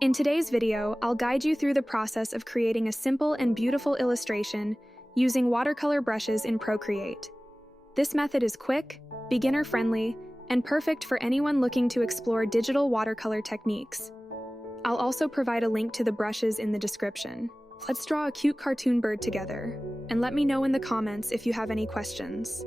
In today's video, I'll guide you through the process of creating a simple and beautiful illustration using watercolor brushes in Procreate. This method is quick, beginner-friendly, and perfect for anyone looking to explore digital watercolor techniques. I'll also provide a link to the brushes in the description. Let's draw a cute cartoon bird together, and let me know in the comments if you have any questions.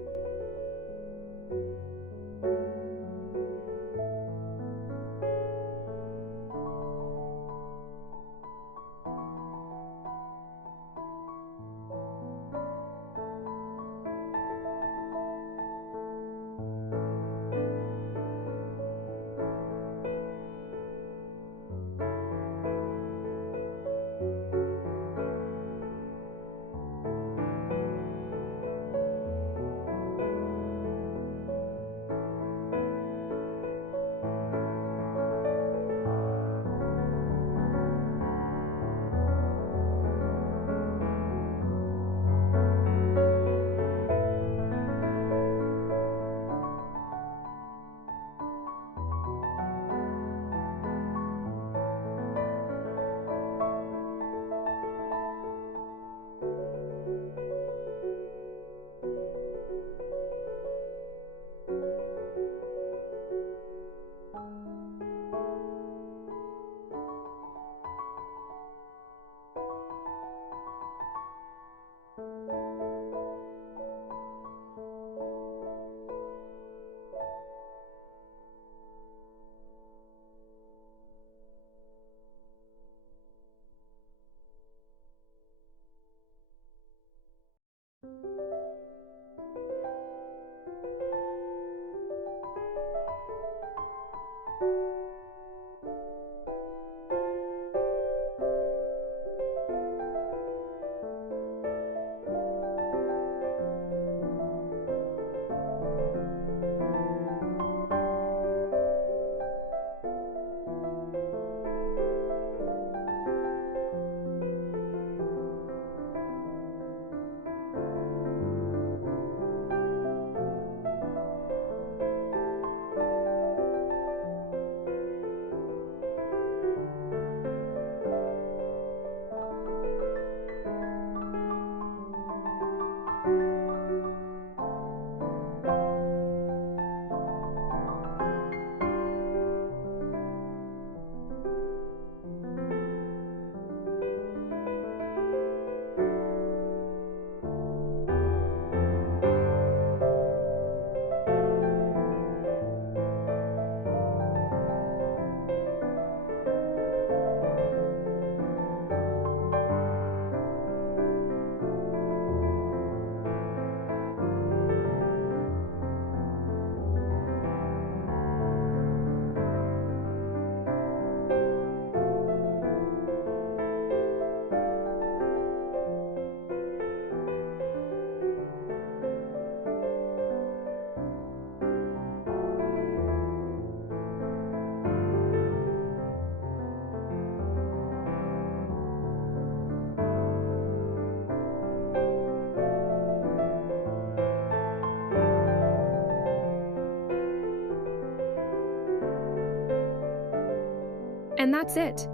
And that's it.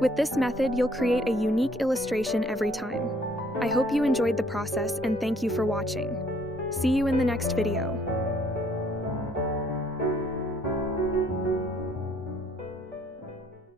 With this method, you'll create a unique illustration every time. I hope you enjoyed the process and thank you for watching. See you in the next video.